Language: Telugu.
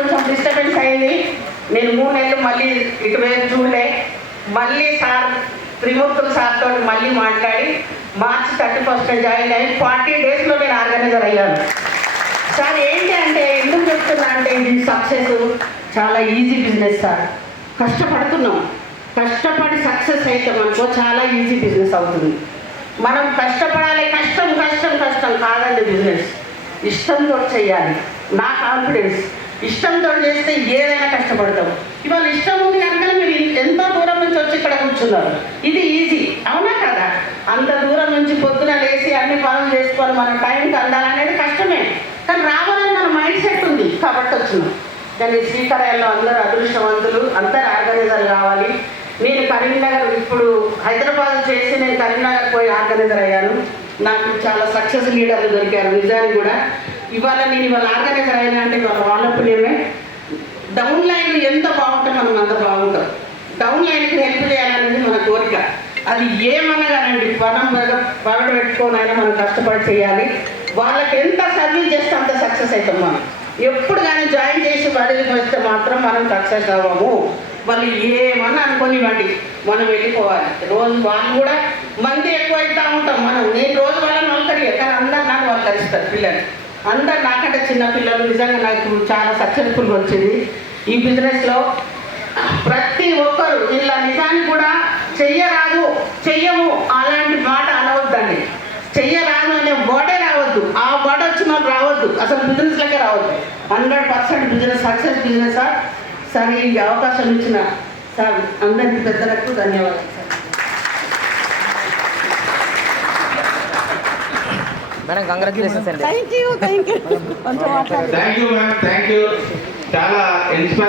కొంచెం డిస్టర్బెన్స్ అయింది. నేను 3 నెలలు మళ్ళీ ఇటువైపు చూడలే. మళ్ళీ సార్ త్రిమూర్తులు సార్తో మళ్ళీ మాట్లాడి మార్చి 31st జాయిన్ అయ్యి 40 డేస్లో నేను ఆర్గనైజర్ అయ్యాను. సార్ ఏంటి అంటే ఎందుకు చెప్తున్నా అంటే ఇది సక్సెస్ చాలా ఈజీ బిజినెస్ సార్. కష్టపడుతున్నాం, కష్టపడి సక్సెస్ అయితే మనకో చాలా ఈజీ బిజినెస్ అవుతుంది. మనం కష్టపడాలి, కష్టం కష్టం కష్టం కాదండి బిజినెస్. ఇష్టంతో చేయాలి. నా కాన్ఫిడెన్స్ ఇష్టంతో చేస్తే ఏదైనా కష్టపడతాం. ఇవాళ ఇష్టం ఉంది కనుక మీరు ఎంతో దూరం నుంచి వచ్చి ఇక్కడ కూర్చున్నారు. ఇది ఈజీ అవునా కదా? అంత దూరం నుంచి పొద్దున లేచి అన్ని పనులు చేసుకొని మన టైంకి అందాలనేది కష్టమే, కానీ రావాలని మన మైండ్ సెట్ ఉంది కాబట్టి వచ్చినాం. కానీ శ్రీకార్యాల్లో అందరూ అదృష్టవంతులు, అందరూ ఆర్గనైజర్ కావాలి. నేను కరీంనగర్ ఇప్పుడు హైదరాబాద్ చేసి నేను కరీంనగర్ పోయి ఆర్గనైజర్ అయ్యాను. నాకు చాలా సక్సెస్ లీడర్లు దొరికారు నిజానికి కూడా. ఇవాళ ఆర్గనైజర్ అయినా అంటే వాళ్ళ పుణ్యమే. డౌన్ లైన్ ఎంత బాగుంటే మనం అంత బాగుంటాం. డౌన్ లైన్కి హెల్ప్ చేయాలనేది మన కోరిక. అది ఏమన్నా కానండి, మనం పగడ పెట్టుకోనైనా మనం కష్టపడి చేయాలి. వాళ్ళకి ఎంత సర్వీస్ చేస్తే అంత సక్సెస్ అవుతాం మనం. ఎప్పుడు కానీ జాయిన్ చేసి బదిలీకి వస్తే మాత్రం మనం సక్సెస్ అవ్వము. వాళ్ళు ఏమన్నా అనుకోనివ్వండి, మనం వెళ్ళిపోవాలి. రోజు వాళ్ళు కూడా మంది ఎక్కువ అవుతూ ఉంటాం మనం. నేను రోజు వాళ్ళని వల్కరియా, కానీ అందరు నాకు వల్కరిస్తారు పిల్లలు. అందరు నాకంటే చిన్న పిల్లలు. నిజంగా నాకు చాలా సక్సెస్ఫుల్గా వచ్చింది ఈ బిజినెస్లో. ప్రతి ఒక్కరు ఇలా నిజానికి కూడా చెయ్యరాదు, చెయ్యము అలాంటి మాట అనవద్దండి. చెయ్యరాదు అనే వర్డే రావద్దు. ఆ వర్డ్ వచ్చిన వాళ్ళు రావద్దు, అసలు బిజినెస్లకే రావద్దు. 100% business success business sir. Sir ఈ అవకాశం ఇచ్చిన సార్ అందరికీ పెద్దలకు ధన్యవాదాలు సార్. మేడం కంగ్రాచులేషన్స్ అండి. Thank you ma'am, thank you. చాలా ఇన్స్పైర్